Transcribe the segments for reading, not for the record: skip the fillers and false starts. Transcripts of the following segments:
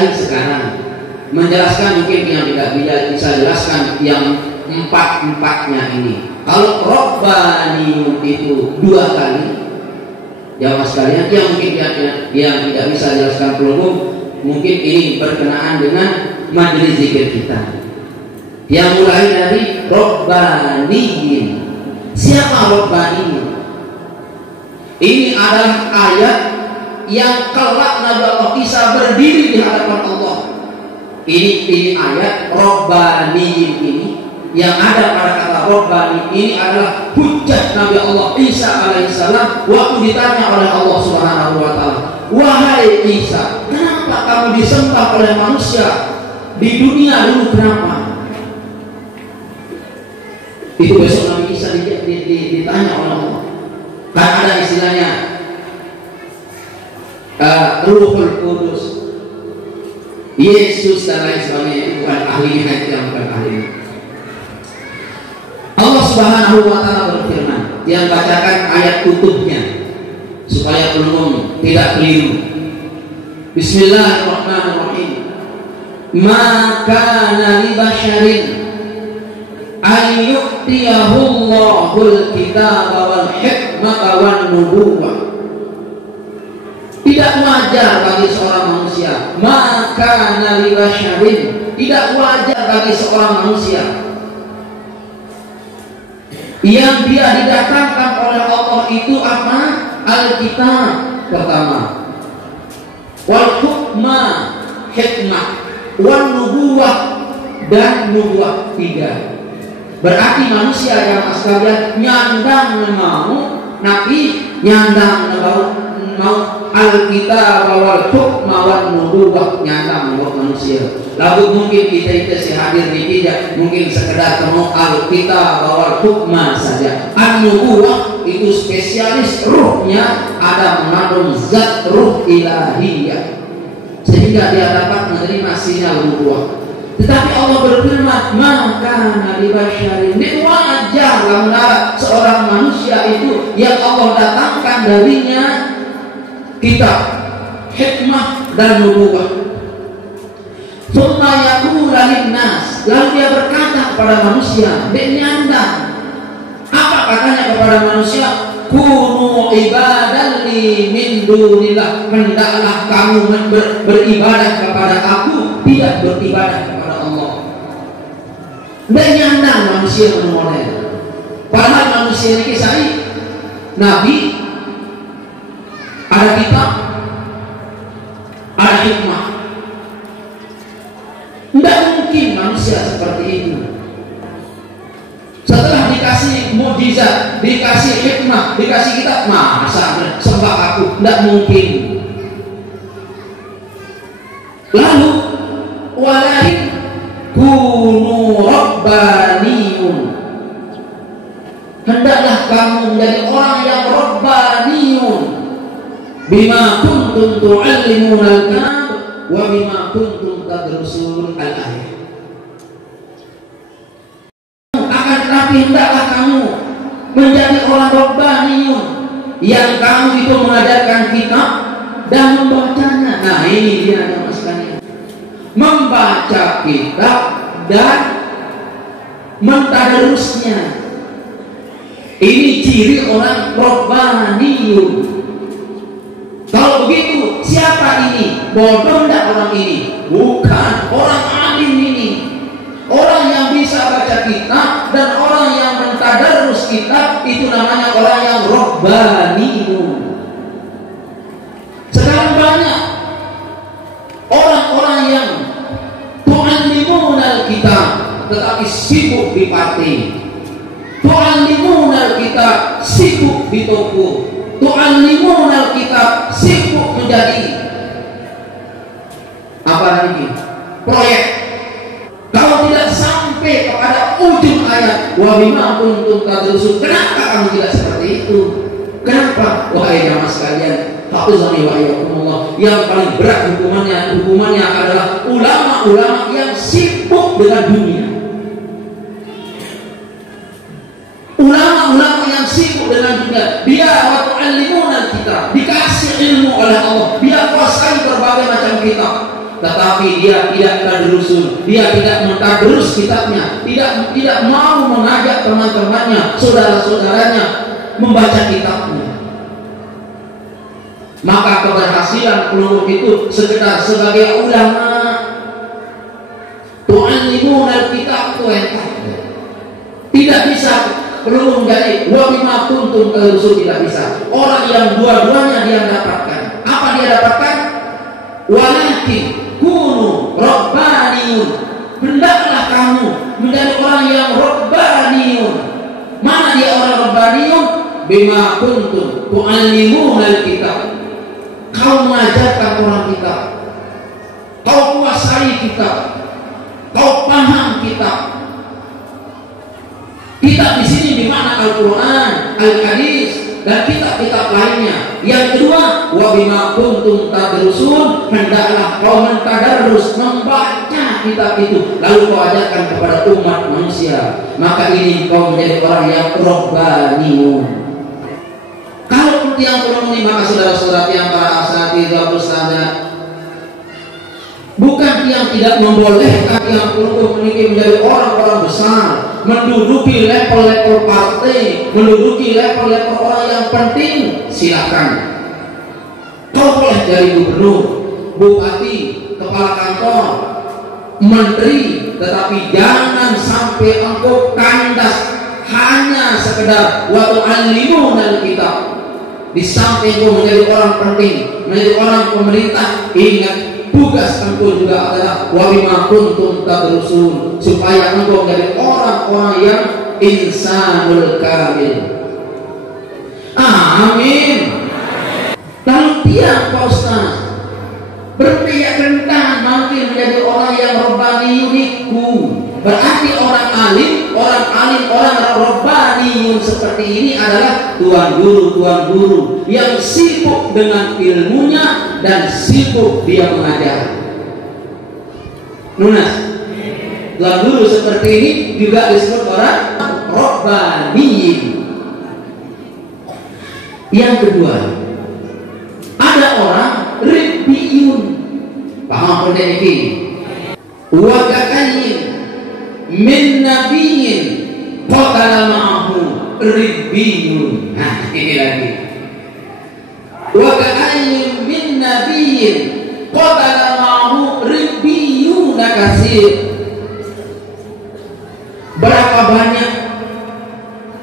pelajari sekarang. Menjelaskan mungkin yang tidak bisa jelaskan yang empat-empatnya ini. Kalau Rabbaniyun itu 2 kali, jamaah sekalian, yang mungkin yang tidak bisa jelaskan pelumum, mungkin ini berkenaan dengan majelis zikir kita. Yang mulai dari Rabbaniyin. Siapa Rabbaniyin? Ini adalah ayat yang kelak Nabi Allah Isa berdiri di hadapan Allah. Ini ayat Rabbaniyin ini yang ada pada kata Rabbani ini adalah hujjah Nabi Allah Isa alaihissalam waktu ditanya oleh Allah Subhanahu wa taala, "Wahai Isa, kenapa kamu disembah oleh manusia? Di dunia dulu kenapa?" Itu besok Nabi Isa ditanya oleh Allah. Kan ada istilahnya Ruhul Kudus, Yesus dan lain sebagainya. Itu bukan ahlinya, itu yang bukan ahlinya. Allah Subhanahu wa taala berfirman, yang bacakan ayat utuhnya supaya belum tidak keliru. Bismillahirrahmanirrahim. Ma kana li basyarin ay yu'tiyahullahul kitaba wal hikmata wan nubuwwah. Tidak wajar bagi seorang manusia. Ma kana li basyarin, tidak wajar bagi seorang manusia yang dia didatangkan oleh Allah itu apa? Alkitab pertama, wal hukma hikmah, wan nubuwah dan nubuwah 3. Berarti manusia yang sekalian nyandang mau nabi, nyandang mau alkitab wal hukma wan nubuwah, nyandang mau manusia. Lalu mungkin kita hadir di tidak mungkin sekedar mau alkitab wal hukma saja. An-nubuwah itu spesialis ruhnya ada mengandung zat ruh ilahiyah sehingga dia dapat menerima sinyal nubuwah. Tetapi Allah berfirman, maka nabi basyarin, wajar lamla seorang manusia itu yang Allah datangkan darinya kitab, hikmah dan nubuwah. Tsumma yaqulu linnas, lalu dia berkata kepada manusia, nyandang. Apa katanya kepada manusia? Kunu ibadan li min dunillah, hendaklah kamu beribadah kepada aku, tidak beribadah kepada Allah. Dan nyandang manusia menolong. Padahal manusia ini kisah nabi, ada kitab, ada hikmah. Tidak mungkin manusia seperti itu. Setelah dikasih mukjizat, dikasih hikmah, dikasih kitab, masa sembah aku? Tidak mungkin. Lalu walain kunu rabbaniyun, hendaklah kamu menjadi orang yang rabbaniyun, bima kuntum tu'allimuna al-kitab wa bima kuntum tadrusun al-ayat. Akan tetapi hendaklah kamu menjadi orang rabbaniyun yang kamu itu mengajarkan kitab dan membacanya. Nah ini dia jemaah sekalian, membaca kitab dan mentadarusnya. Ini ciri orang rabbaniyun. Kalau begitu, siapa ini? Bodoh enggak orang ini? Bukan, orang alim ini. Orang yang bisa baca kitab dan orang yang mentadarus kitab, itu namanya orang yang rabbaniyun. Sekarang banyak orang-orang yang tu'allimunal kitab tetapi sibuk di partai, tu'allimunal kitab sibuk di toko, tu'allimunal kitab sibuk menjadi apa lagi? Proyek. Kalau tidak sampai kepada ujung ayat wa bima kuntum tadrusun, kenapa kamu tidak seperti itu? Kenapa? Wahai jamaah sekalian, hafizani wa iyyakumullah, yang paling berat hukumannya adalah ulama-ulama yang sibuk dengan dunia. Ulama-ulama yang sibuk dengan dunia, dia waktu alimuna kita dikasih ilmu oleh Allah, dia kuasai berbagai macam kitab, tetapi dia tidak tadrusun, dia tidak mentadrus kitabnya, tidak mau mengajak teman-temannya, saudara-saudaranya membaca kitabnya. Maka keberhasilan ulum itu sekedar sebagai ulama. Tu'allimunal kitab tidak bisa belum menjadi wa bima kuntum tadrusun, tidak bisa. Orang yang dua-duanya dia dapatkan. Apa dia dapatkan? Walakin kunu rabbaniyun, hendaklah kamu menjadi orang yang rabbaniyun. Mana dia orang rabbaniyun? Bima kuntum tu'allimunal kitab. Kau mengajarkan orang kitab, kau kuasai kitab, kau paham kitab. Kitab di sini di mana? Al-Quran, Al-Hadis, dan kitab-kitab lainnya. Yang kedua, wa bima kuntum tadrusun, hendaklah kau mentadarus, membaca kitab itu, lalu kau ajarkan kepada umat manusia. Maka ini kau menjadi orang yang rabbaniyun. Kalau yang belum ini, maka saudara-saudara yang para asatidz ustadzah, bukan yang tidak membolehkan yang perlu memiliki menjadi orang-orang besar, menduduki level-level partai, menduduki level-level orang yang penting, silakan. Kau boleh jadi gubernur, bupati, kepala kantor, menteri, tetapi jangan sampai engkau kandas hanya sekedar wa tu'allimunal kitab. Di samping engkau menjadi orang penting, menjadi orang pemerintah, ingat tugas engkau juga adalah wa bima kuntum tadrusun, supaya engkau menjadi orang-orang yang insanul kamil. Amin. Lalu tiang Pak Ustaz berpihak rentan makin menjadi orang yang rabbaniyun itu. Berarti orang alim, orang rabbaniyun seperti ini adalah tuan guru yang sibuk dengan ilmunya dan sibuk dia mengajar. Nunas, tuan guru seperti ini juga disebut orang rabbaniyun. Yang kedua, ada orang ribbiyun. Paham penting ini? Wa ka'ayyin min nabiyyin qatala ma'ahu ribbiyun. Nah, ini lagi. Wa ka'ayyin min nabiyyin qatala ma'ahu ribbiyun katsir. Berapa banyak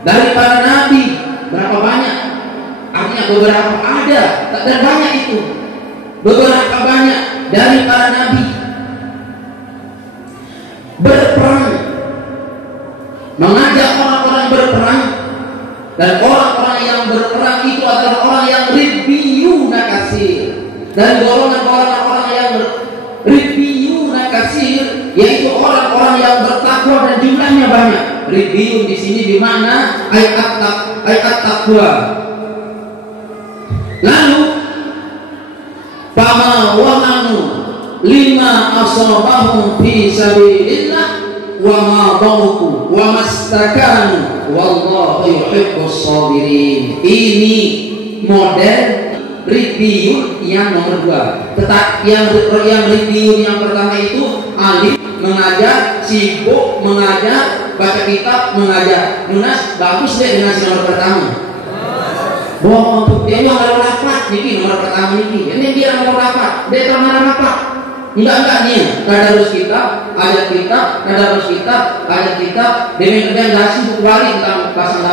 dari para nabi? Berapa banyak? Artinya beberapa ada, dan banyak itu. Beberapa banyak dari para nabi berperang, mengajak orang-orang berperang, dan orang-orang yang berperang itu adalah orang yang ribbiyuna katsir. Dan golongan-golongan orang yang ribbiyuna katsir yaitu orang-orang yang bertakwa dan jumlahnya banyak. Ribbiyun di sini di mana ayat takwa. Lalu fama wahanu lima asabahum fi sabilillah wa ma dhauku wa mastakanu wallahu yuhibbus sabirin. Ini model ribbiyun yang nomor 2. Tetap yang ribbiyun yang pertama itu alim, mengajar, sibuk mengajar, baca kitab, mengajar. Nunas bagus deh dengan nomor pertama. Bohong, dia mau nomor 8 ini nomor pertama ini. Ini dia nomor 8. Dia nomor 8. Enggak dia. Tadarus kitab, ayat kitab, tadarus kitab, ayat kitab. Dia kerja dasi untuk balik tentang pasang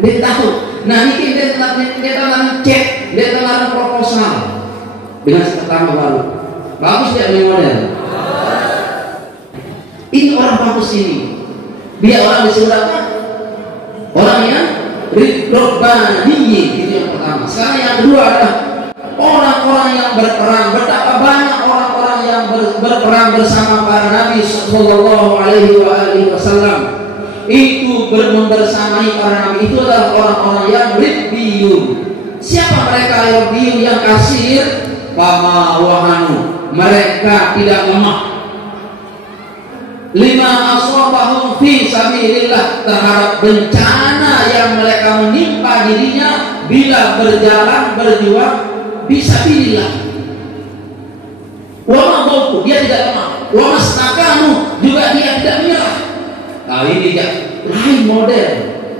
dia tahu. Nah ini dia telah cek, dia telah proposal dengan pertama baru. Bagus dia punya model. Ini orang bagus ini. Dia orang disebut apa? Orang yang rabbaniyyin, itu yang pertama. Sekarang yang kedua adalah orang-orang yang berperang. Betapa banyak orang-orang yang berperang bersama para Nabi Sallallahu Alaihi Wasallam. Itu membersamai para Nabi itu adalah orang-orang yang ribbiyun. Siapa mereka ribbiyun? Yang kasir, fama wahanu, mereka tidak lemah. Lima asabahum fi sabilillah, terhadap bencana yang mereka menimpa dirinya bila berjalan berjuang fisabilillah. dhaufu, dia tidak lemah. Wa mastakanu, juga dia tidak menyerah. Nah ini dia lain model.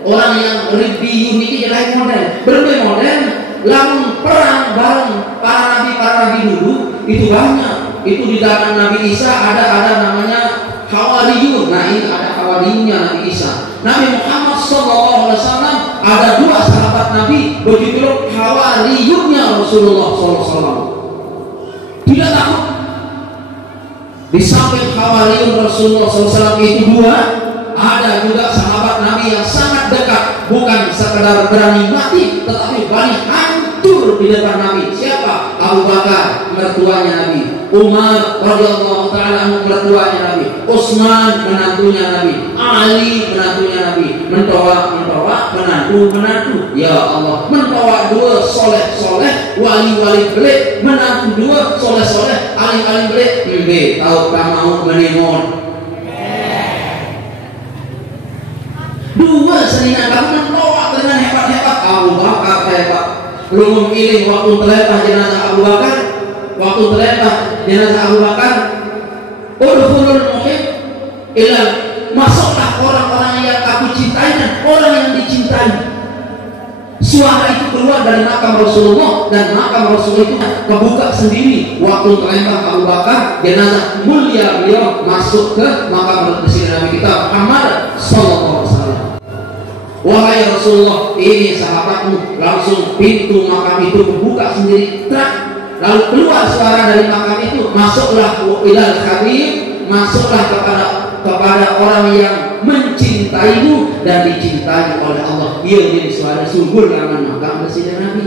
Orang yang ribiyun ini lain model. Berbeda model. Lamun perang bareng para nabi dulu itu banyak. Itu di zaman Nabi Isa ada namanya Hawariyun. Nah ini ada Hawariyunnya Nabi Isa. Nabi Muhammad SAW ada 2 sahabat Nabi, begitu Hawariyunnya Rasulullah SAW. Tidak takut. Di samping Hawariyun Rasulullah SAW itu 2, ada juga sahabat Nabi yang sangat dekat, bukan sekedar berani mati, tetapi berani hancur di depan Nabi. Siapa? Abu Bakar, mertuanya Nabi. Umar radhiyallahu taala mertuanya Nabi. Utsman, menantunya Nabi. Ali, menantunya Nabi. Mentoa menantu. Ya Allah, mentoa 2 soleh, wali belik, menantu 2 soleh, ali belik. Tahu kamu menimon. 2 seningan kamu mentoa dengan hebat-hebat. Abu Bakar hebat. Belum memilih waktu terlepas jenazah Abu Bakar. Waktu terlepas jenazah Abu Bakar, udhulul muhib ilal, masuklah orang-orang yang aku cintai dan orang yang dicintai. Suara itu keluar dari makam Rasulullah, dan makam Rasulullah itu kebuka sendiri. Waktu terlepas Abu Bakar, jenazah mulia beliau masuk ke makam Nabi kita Muhammad sallallahu alaihi wasallam. Wahai Rasulullah, ini sahabatmu. Langsung pintu makam itu kebuka sendiri, trak. Lalu keluar suara dari makam itu, masuklah ilal habib, masuklah kepada orang yang mencintaimu dan dicintai oleh Allah. Dia jadi suara subur yang makam Presiden Nabi.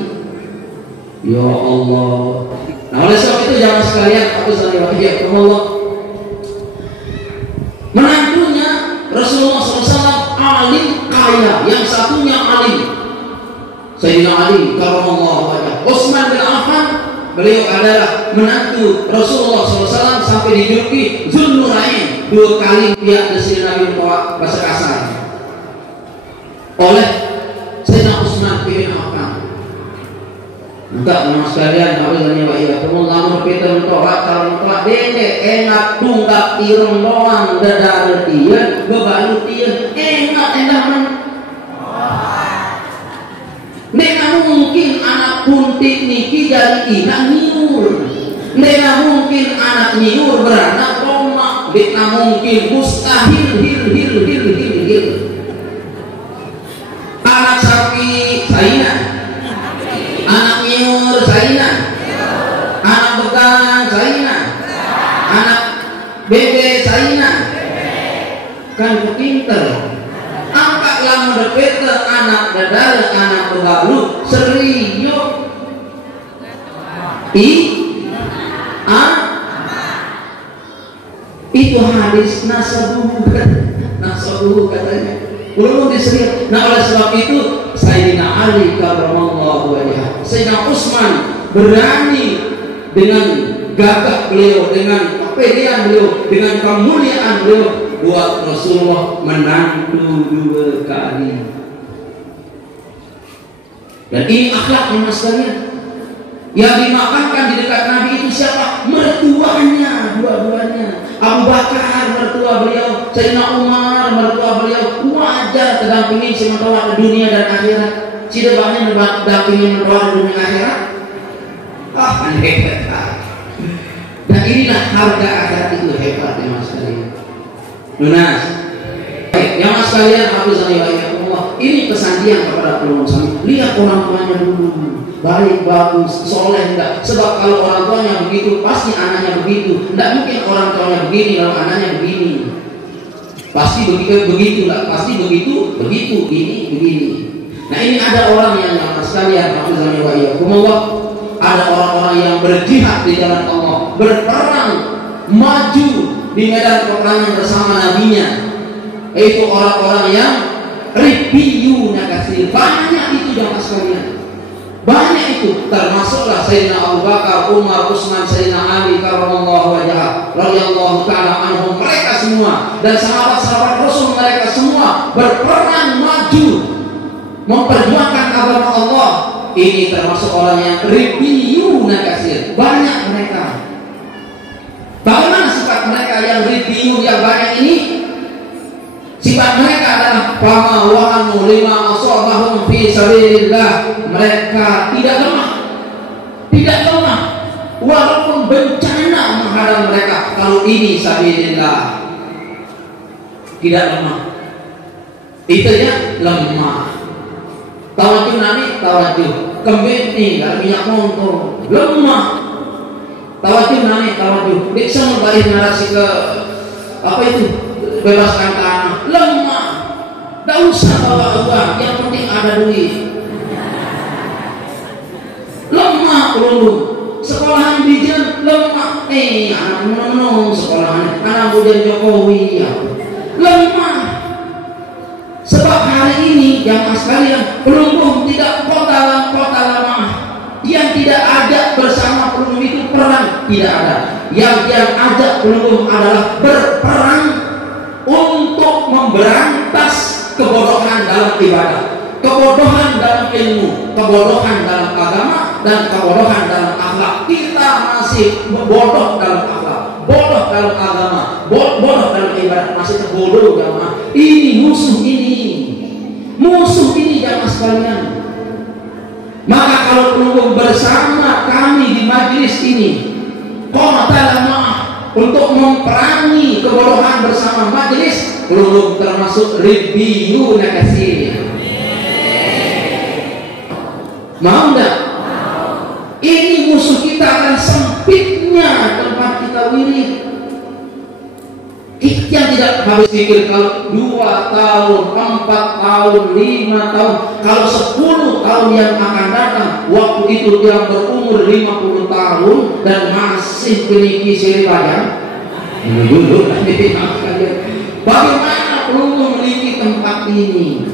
Ya Allah. Nah oleh sebab itu jangan sekalian aku sallallahu Allah. Menantunya Rasulullah SAW alim kaya, yang satunya alim. Sayyidina Ali karramallahu wajhah. Utsman bin Affan, beliau adalah menantu Rasulullah SAW sampai dijuluki Zunnurain. 2 kali pihak Presiden Nabi membawa bahasa kasar oleh Sayyidina Utsman bin Affan. Enggak nama sekalian, aku tanya Pak Iya, kamu lamun kita mentorak calon mentorak dede enak tunggak ireng doang dadar tian bebalu tian enak men. Nena mungkin anak puntik niki dari inak niur. Nena mungkin anak niur beranak romak. Nena mungkin mustahil hil. Anak sapi saina, anak niur saina, anak begang saina, anak bebe saina. Kan pinter. Angkat lama depeta anak dadar, anak begalu serius. Itu hadis nasabuhu katanya. Belum diserius. Nah oleh sebab itu Sayyidina Ali karramallahu wajhah, Sayyidina Utsman berani dengan gagah beliau, dengan kepedean beliau, dengan kemuliaan beliau buat Rasulullah menantu 2 kali. Dan ini akhlaknya mas kalian. Yang dimakamkan di dekat Nabi itu siapa? Mertuanya, dua-duanya. Abu Bakar mertua beliau, Sayyidina Umar mertua beliau. Wajar terdampingi sementara dunia dan akhirat. Tidak banyak terdampingi sementara dunia akhirat. Hebat. Dan inilah harga akhirat itu hebat ya mas kalian. Lunas. Yang mas kalian aku Allah. Ini kesandian kepada peluang sami. Lihat orang tuanya dulu. Baik, bagus, soleh enggak. Sebab kalau orang tuanya begitu, pasti anaknya begitu. Enggak mungkin orang tuanya begini kalau anaknya begini. Pasti begitu enggak? Pasti begitu, begini. Nah ini ada orang yang mas kalian aku Allah. Ada orang-orang yang berjihad di jalan Allah, berperang, maju di medan peperangan bersama nabinya. Itu orang-orang yang ribiyuna kasir. Banyak itu jamaah sekalian. Banyak itu, termasuklah Sayyidina Abu Bakar, Umar, Utsman, Sayyidina Ali karramallahu wajhah radhiyallahu ta'ala anhum. Mereka semua dan sahabat-sahabat Rasul mereka semua berperang maju memperjuangkan agama Allah. Ini termasuk orang yang ribiyuna kasir. Banyak mereka. Bagaimana sifat mereka yang ribiyun yang banyak ini? Sifat mereka adalah fama wahanu lima asabahum fi sabilillah. Mereka tidak lemah. Tidak lemah walaupun bencana menghadang mereka. Kalau ini sabilillah, tidak lemah. Itu ya lemah. Tawajuh nani, tawajuh. Kembali nggak minyak motor, lemah. Tawajuh nani, tawajuh. Bisa membalik narasi ke apa itu? Bebaskan tanah, lemah. Tak usah bawa uang, yang penting ada duit. Lemah dulu. Sekolahan bijan lemah. Anak menung sekolahan, anak bujan Jokowi ya. Lemah. Sebab hari ini jamaah sekalian, pelunggung tidak kota lama. Yang tidak ada bersama pelunggung itu perang, tidak ada. Yang ajak pelunggung adalah berperang untuk memberantas kebodohan dalam ibadah, kebodohan dalam ilmu, kebodohan dalam agama, dan kebodohan dalam akhlak. Kita masih bodoh dalam akhlak, bodoh dalam agama, bodoh dalam ibadah, masih terbodoh jamaah. Ini musuh ini jamaah sekalian. Maka kalau pelunggung bersama kami di majelis ini, untuk memperangi kebodohan bersama majelis, pelunggung termasuk ribiyun katsir. Mau enggak? Ini musuh kita akan sempitnya tempat kita wirid. Kita tidak harus pikir kalau 2 tahun, 4 tahun, 5 tahun, kalau 10 tahun yang akan datang, waktu itu dia berumur 50 tahun dan masih memiliki siri badan. Bagaimana perlu memiliki tempat ini?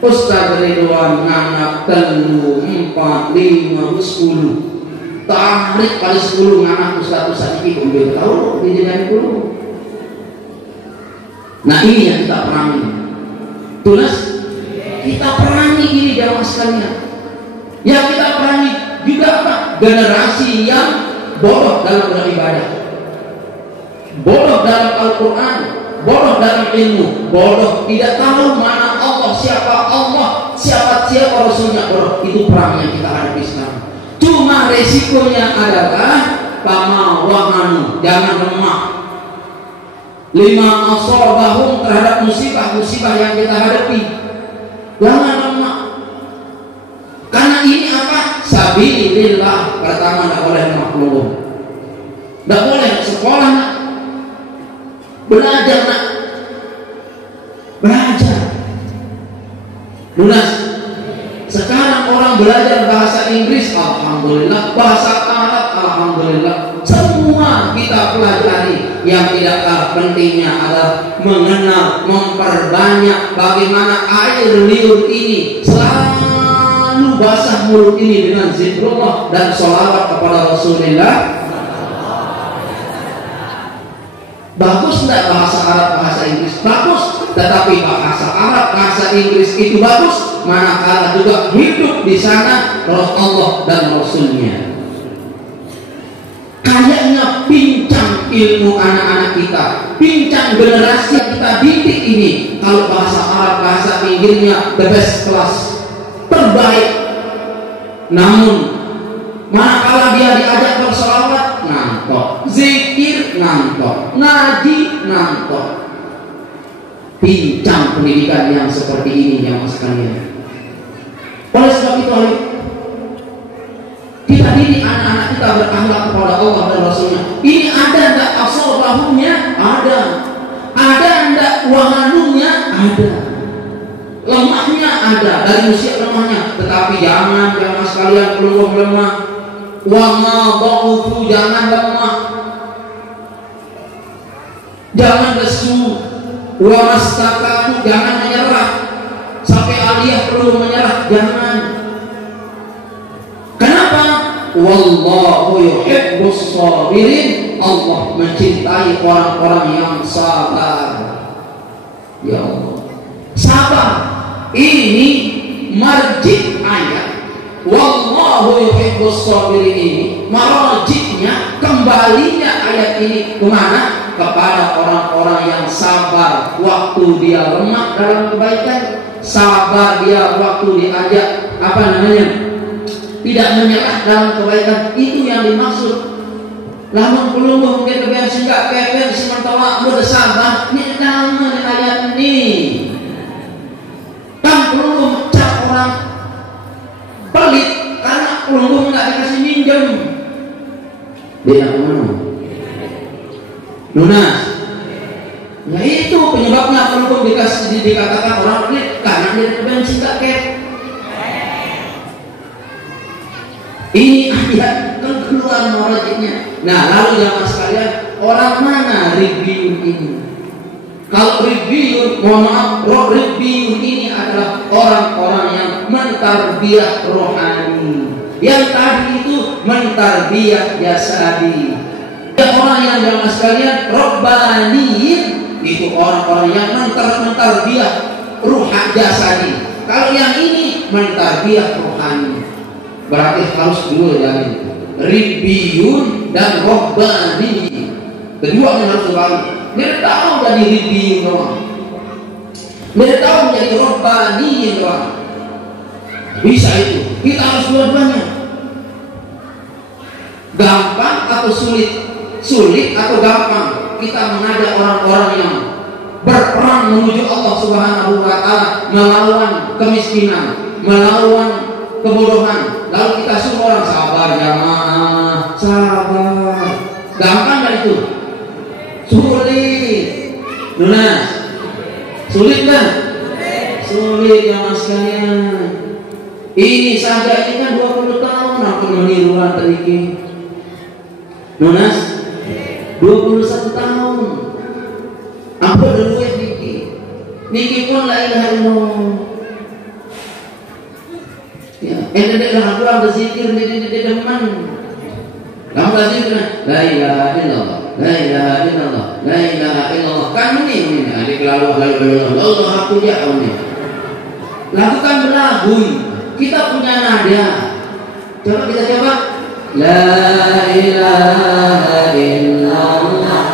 Ustaz Ridwan nganak 3, 4, 5, 10. Tarik kali 10 nganak ustaz ini pun tahu di jalan dulu. Nah ini yang kita perangi. Tunas kita perangi ini jamaah sekalian. Yang kita perangi juga apa? Generasi yang bodoh dalam beribadah, bodoh dalam Al-Quran, bodoh dalam ilmu, bodoh tidak tahu mana Allah, siapa Rasulnya. Bodoh. Itu perang yang kita hadapi sekarang. Cuma resikonya adalah wahanu, jangan lemah. 5 asabahum terhadap musibah yang kita hadapi, jangan lemah. Karena ini apa? Sabilillah. Pertama, tidak boleh lemah pelunggung, tidak boleh sekolah nak, belajar nak, belajar. Lunas. Sekarang orang belajar bahasa Inggris, alhamdulillah, bahasa Arab, alhamdulillah. Semua kita pelajari. Yang tidak kalah pentingnya adalah mengenal, memperbanyak bagaimana air liur ini selalu basah mulut ini dengan zikrullah dan sholawat kepada Rasulullah. Bagus tidak bahasa Arab, bahasa Inggris? Bagus. Tetapi bahasa Arab, bahasa Inggris itu bagus manakala juga hidup di sana roh Allah dan Rasulnya. Kayaknya pincang ilmu anak-anak kita, pincang generasi yang kita didik ini. Kalau bahasa Arab, bahasa Inggrisnya the best class, terbaik. Namun manakala dia diajak berselawat, ngantok, zikir ngantok, ngaji ngantok. Pincang pendidikan yang seperti ini yang sekalian. Oleh sebab itu kita didik anak-anak kita berakhlak kepada Allah dan Rasulnya. Ini ada enggak asabahumnya? Ada. Ada enggak wahanunya? Ada. Lemahnya ada, dari usia lemahnya. Tetapi jangan sekalian pelunggung lemah. Wa ma dha'ufu, jangan lemah. Jangan lesu. Wa mastakanu, jangan menyerah. Sampai aliyah perlu menyerah, jangan. Kenapa? Wallahu yuhibbus sabirin. Allah mencintai orang-orang yang sabar. Ya Allah, sabar. Ini marji ayat. Wallahu wallahu yuhibbus sabirin ini marajiknya, kembalinya ayat ini kemana? Kepada orang-orang yang sabar waktu dia lemah dalam kebaikan, sabar dia waktu diajak tidak menyerah dalam kebaikan. Itu yang dimaksud. Lamun belum mungkin kebiasaan sehingga kepen sementara udah sabar ini nama ayat ini kan belum mencap orang pelit karena belum nggak dikasih minjem. Dia mana? Lunas. Nah itu penyebabnya belum dikatakan orang pelit karena dia kebiasaan sehingga kepen. Ini ayat keluar marajiknya. Nah lalu jamaah sekalian, orang mana Ribbiyun ini? Kalau Ribbiyun, mohon maaf, Ribbiyun ini adalah orang-orang yang mentarbiyah rohani. Yang tadi itu mentarbiyah jasadi. Orang yang jamaah sekalian Rabbaniyin itu orang-orang yang mentarbiyah ruh jasadi. Kalau yang ini mentarbiyah rohani. Berarti harus dua dari Ribbiyun dan Rabbaniyin. Kedua yang harus dibalik. Dia tahu jadi Ribbiyun doang. Dia tahu menjadi Rabbaniyin doang. Bisa itu. Kita harus dua-duanya. Gampang atau sulit? Sulit atau gampang? Kita mengajak orang-orang yang berperang menuju Allah Subhanahu wa Ta'ala, melawan kemiskinan, melawan kebodohan. Lalu kita suruh orang sabar jamaah, sabar. Gampang gak itu? Sulit. Lunas. Sulit kan? Sulit jamaah sekalian. Ini saja ini kan 20 tahun aku meniruan tadi. Lunas. 21 tahun. Aku dulu Niki pun la ilaha illallah. Ya, dek lah kurang berzikir di depan. Kamu berzikir, la ilaha illallah, la ilaha illallah, la ilaha illallah. Kan ini adik lalu Allah aku ya ini. Lakukan berlagu. Kita punya nada. Coba kita coba. La ilaha illallah.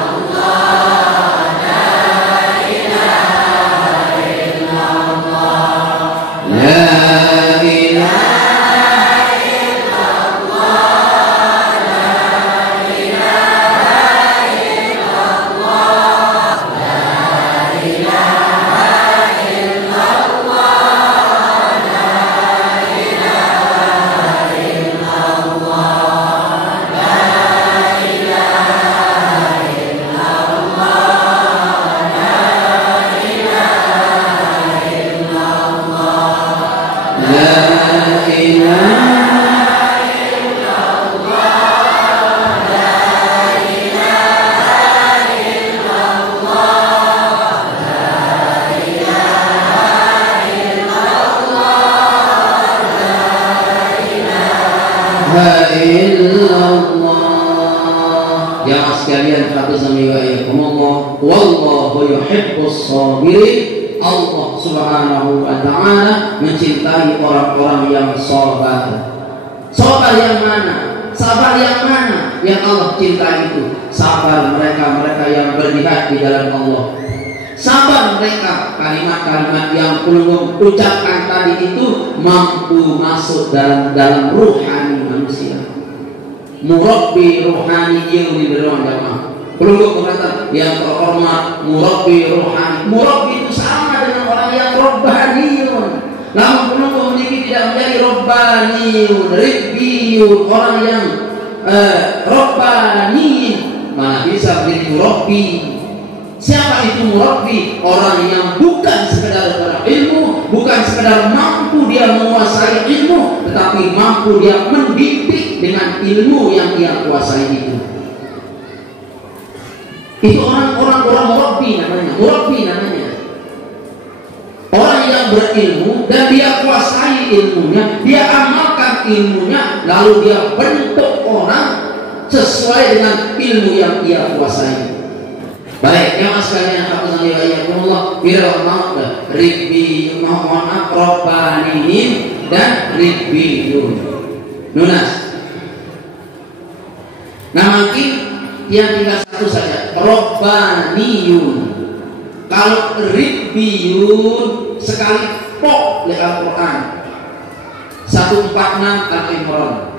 Wallahu yuhibbus sabirin. Allah Subhanahu wa Ta'ala mencintai orang-orang yang sabar. Sabar yang mana? Sabar yang mana yang Allah cintai itu? Sabar mereka yang berjihad di jalan Allah. Sabar mereka kalimat-kalimat yang belum ucapkan tadi itu mampu masuk dalam ruhani manusia. Murabbi ruhani yang diberikan jamaah. Pelunggu berkata yang terhormat murabbi rohani. Murabbi itu sama dengan orang yang robbaniyun. Namun pelunggu memiliki tidak menjadi robbaniyun, ribbiyun, orang yang robbaniyin. Mana bisa menjadi murabbi? Siapa itu murabbi? Orang yang bukan sekedar berilmu, bukan sekedar mampu dia menguasai ilmu, tetapi mampu dia mendidik dengan ilmu yang dia kuasai itu. Itu orang murabbi namanya. Orang yang berilmu dan dia kuasai ilmunya, dia amalkan ilmunya, lalu dia bentuk orang sesuai dengan ilmu yang dia kuasai. Baik, yang sekalian aku sanjaya firman Ribbiyun, mohon maaf, Rabbaniyin dan Ribbiyun. lunas. Nah mungkin yang tinggal satu saja, Robbaniyun. Kalau Ribbiyun sekali pok oleh Al-Quran 146 Al-Imran.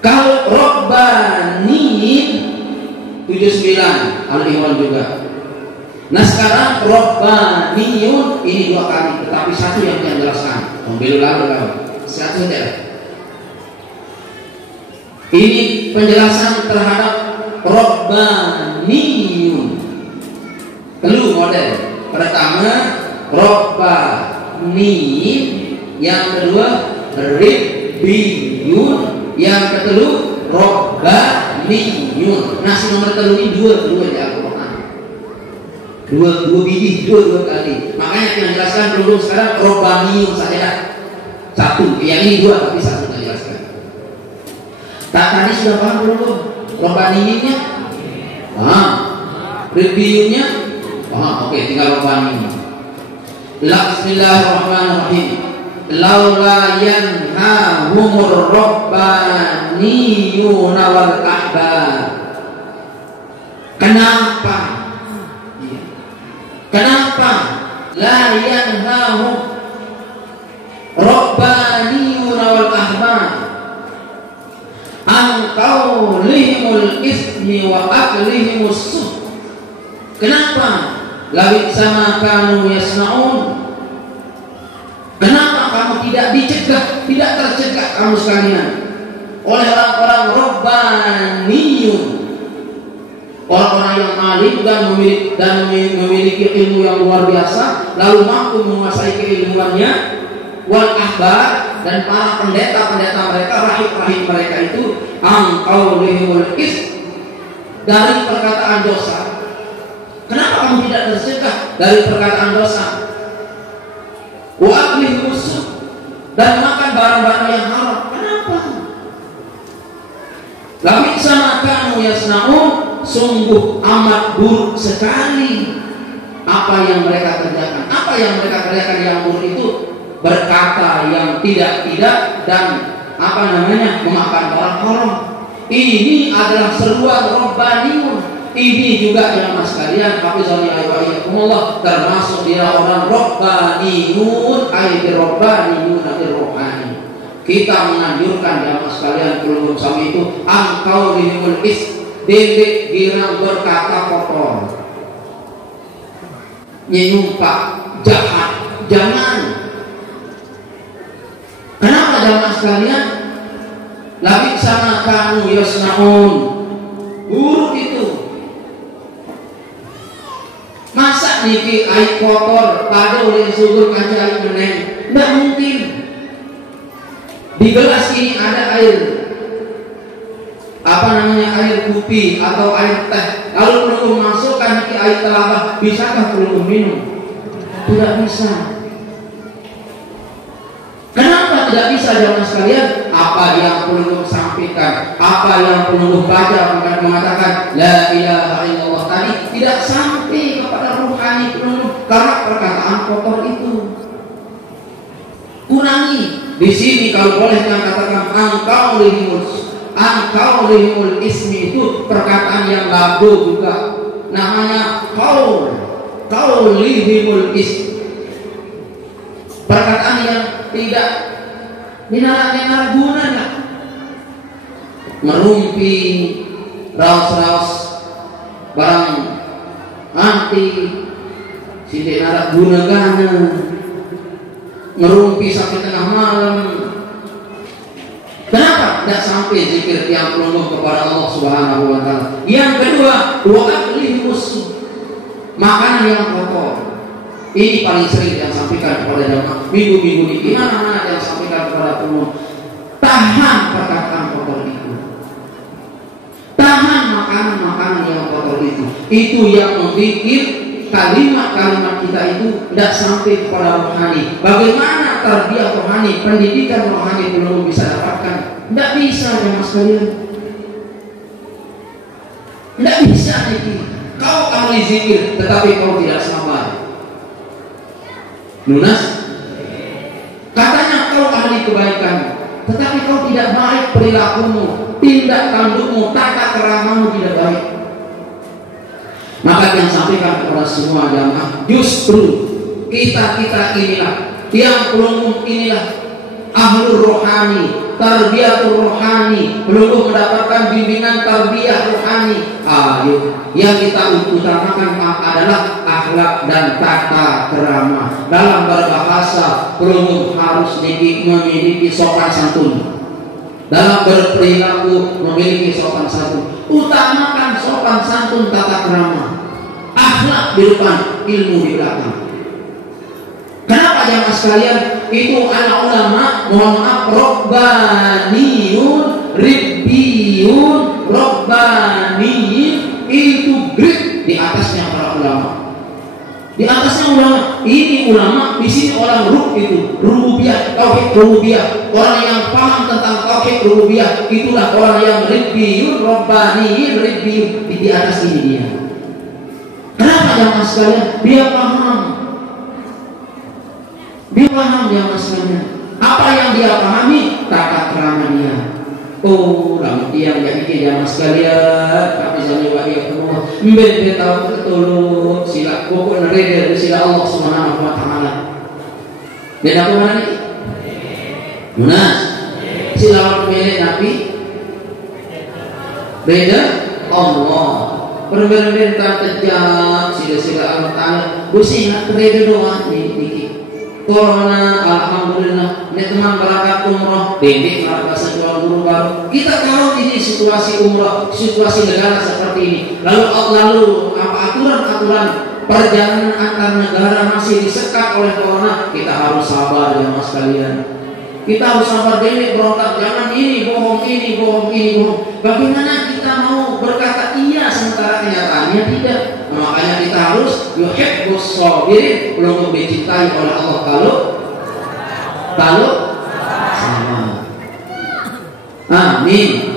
Kalau Robbaniyin 79 Al-Imran juga. Nah sekarang Robbaniyun ini 2 kali, tetapi satu yang menjelaskan. Mobil lalu satu saja. Ini penjelasan terhadap Robbaniyun. Telu model. Pertama Robbaniyin, yang kedua Ribbiyun, yang ketiga Robbaniyun. Nah si nomor telu ini dua di Al-Quran. Dua biji, dua kali. Makanya yang menjelaskan dulu sekarang Robbaniyun saja. Satu, yang ini 2 tapi satu yang jelaskan. Tadi sudah paham belum? Robbaniyunnya? Paham. Ribbiyunnya? Paham. Oke, tinggal Robbaniyun. Bismillahirrahmanirrahim. Laula yanhahumur Robbaniyun wal ahbar. Kenapa? Kenapa la yanhahum Robbaniyun wal ahbar an qaulihimul ismi wa aqlihimus suh? Kenapa? Lawit sama kamu yasnaun. Kenapa kamu tidak dicegah, tidak tercegah kamu sekalian oleh orang-orang Robbaniyun, orang-orang yang alim dan memiliki ilmu yang luar biasa, lalu mampu menguasai keilmuannya, wal ahbar, dan para pendeta-pendeta mereka, rahib-rahib mereka itu angqaulihimul is, dari perkataan dosa. Kenapa kamu tidak tercegah dari perkataan dosa? Wa aklih musuh, dan makan barang-barang yang haram. Kenapa? Lamin sama kamu yasnaun, sungguh amat buruk sekali apa yang mereka kerjakan. Apa yang mereka kerjakan yang buruk itu? Berkata yang tidak dan memakan barang haram. Ini adalah seruan Robbaniyun. Ini juga yang mas kalian, hafizani wa iyyakumullah, termasuk dia orang Robbaniyun, ayat Robbaniyun rohani. Kita menganjurkan ya mas kalian belum sama itu angkau lihimul is, dedek girang berkata kotor, nyumpah jahat, jangan. Kenapa jamaah sekalian? Labik sama kamu yasnaun, buruk itu. Masa niki air kotor pada oleh sudur kaca air meneng? Tidak mungkin. Di gelas ini ada air air kopi atau air teh, lalu perlu masukkan niki air telaga, bisakah perlu minum? Tidak bisa. Kenapa tidak bisa jamaah sekalian? Apa yang perlu sampaikan, apa yang perlu baca mengatakan la ilaha illallah tadi tidak sampai kepada ruhani penuh karena perkataan kotor itu. Kurangi di sini kalau boleh katakan angkau lihimul ismi, itu perkataan yang lagu juga, namanya kau lihimul ismi, perkataan yang tidak minara guna lah. Merumpi, raus barang anti, sidik narak guna gana, merumpi sampai tengah malam. Kenapa tidak sampai zikir yang penuh kepada Allah Subhanahu wa Ta'ala? Yang kedua, wa aklih musuh, makanan yang kotor. Ini paling sering yang sampaikan kepada jamaah minggu-minggu ini. Mana yang sampaikan kepada penuh, tahan perkataan kotor itu, tahan makanan yang kotor itu. Itu yang membuat kalimat-kalimat kita itu tidak sampai kepada rohani. Bagaimana tarbiyah rohani, pendidikan rohani belum bisa dapatkan? Tidak bisa ya mas kalian, tidak bisa ini. Kau ahli zikir tetapi kau tidak sabar. Lunas, katanya kau ahli kebaikan, tetapi kau tidak perilakumu, tindak tandukmu, tata keramamu tidak baik. Maka yang sampaikan kepada semua jamaah, justru kita inilah yang belum inilah ahlul rohani, tarbiyatul rohani, belum mendapatkan bimbingan tarbiyah rohani. Ayo, yang kita utamakan adalah akhlak dan tata kerama. Dalam berbahasa belum harus memiliki sopan santun. Dalam berperilaku memiliki sopan santun. Utamakan sopan santun, tata kerama. Akhlak di depan, ilmu di belakang. Kenapa jamaah sekalian? Itu anak ulama, mohon maaf, Rabbaniyun, Ribbiyun, Rabbaniyin, itu grade di atasnya para ulama. Di atasnya ulama, ini ulama, di sini orang itu rububiyah, tauhid rububiyah. Orang yang paham tentang tauhid rububiyah, itulah orang yang Ribbiyun, Rabbaniyin, Ribbiyun. Di atas ini dia. Kenapa jamaah sekalian? Dia paham yang masalahnya. Apa yang dia pahami? Tata kerama dia. Oh, lama tiang jadi jamaah sekalian. Tapi saya wahai semua, mbak tahu betul sila pokok nerede sila Allah Subhanahu wa taala. Beda apa mana ni? Munas. Sila milik Nabi. Beda Allah. Perbedaan kejam sila Allah taala. Busi nak beda doang ni. Corona, alhamdulillah, ini teman berangkat umroh, pendek bahasa jual guru baru. Kita tahu ini situasi umroh, situasi negara seperti ini. Lalu apa aturan perjalanan antar negara masih disekat oleh corona. Kita harus sabar ya mas kalian. Kita harus sabar demi berontak, jangan ini bohong. Bagaimana kita mau berkata iya sementara kenyataannya tidak? Makanya kita harus yuhibbus sabirin, belum dicintai oleh Allah kalau sama. Amin.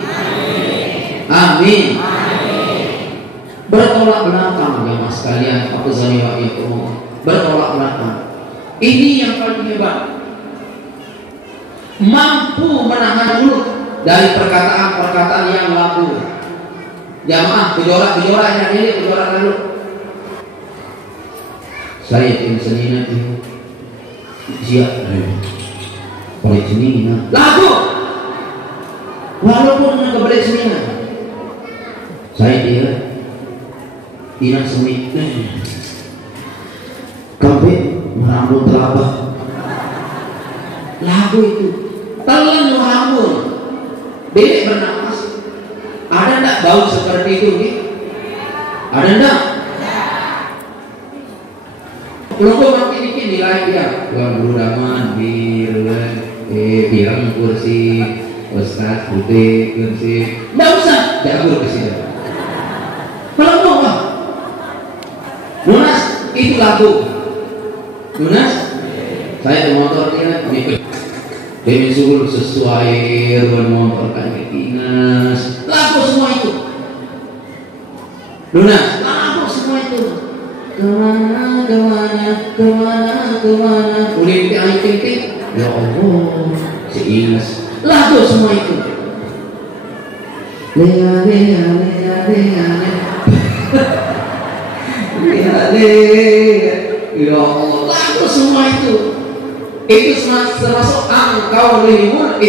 Bertolak belakang ya mas kalian, aku zaniwa itu bertolak belakang. Ini yang paling hebat. Mampu menahan mulut dari perkataan-perkataan yang laku. Jamaah, gejolak yang ini, gejolak lalu. Saya tim senina itu siap. Boleh senina. Laku. Walaupun dengan kebelet senina. Saya dia tidak semit. Kampe merambut telabah. Lagu itu telan merambut. Bebek bernapas. Ada enggak bau seperti itu? Ada enggak? Kelompok makin dikit nilai dia. Tuan guru daman, bilang kursi, ustaz putih, kursi. Enggak usah, jagur ke sini. Kelompok mah. Lunas, itu lagu. Lunas, saya motor dia ikut. Demi suruh sesuai ruang motor kayak dinas. Lagu semua itu. Lunas, lagu semua itu. Kemana. Udah ting. Ya Allah, seinas. Lagu semua itu. Lea. Ya Allah, lagu semua itu. Itu termasuk angkau limun